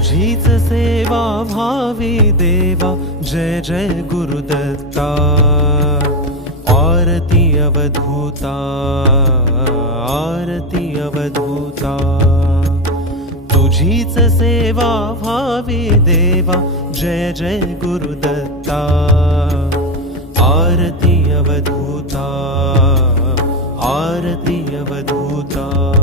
तुझीच सेवा भावी देवा, जय जय गुरुदत्ता। आरती अवधूता, आरती अवधूता। तुझीच सेवा भावी देवा, जय जय गुरुदत्ता। आरती अवधूता, आरती अवधूता।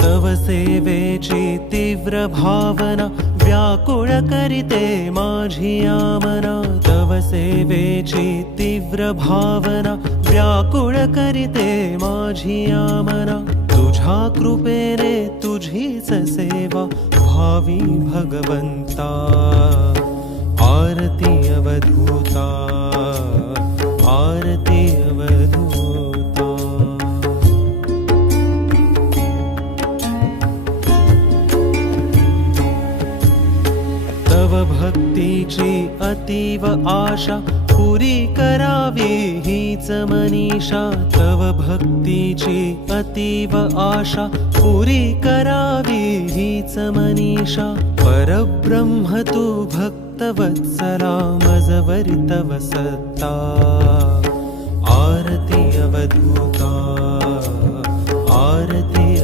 तव सेवेची तीव्र भावना व्याकुळ करिते माझी आमना। तव सेवेची तीव्र भावना व्याकुळ करिते माझी आमना। तुझ्या कृपेने तुझीच सेवा भावी भगवंता। आरती अवधूता, आरती अवधूता। तव भक्तीची अतीव आशा पुरी करावी हीच मनीषा। तव भक्तीची अतीव आशा पुरी करावी हीच मनीषा। परब्रह्म तू भक्तवत्सला मजवरी तव सत्ता। आरती अवधूता, आरती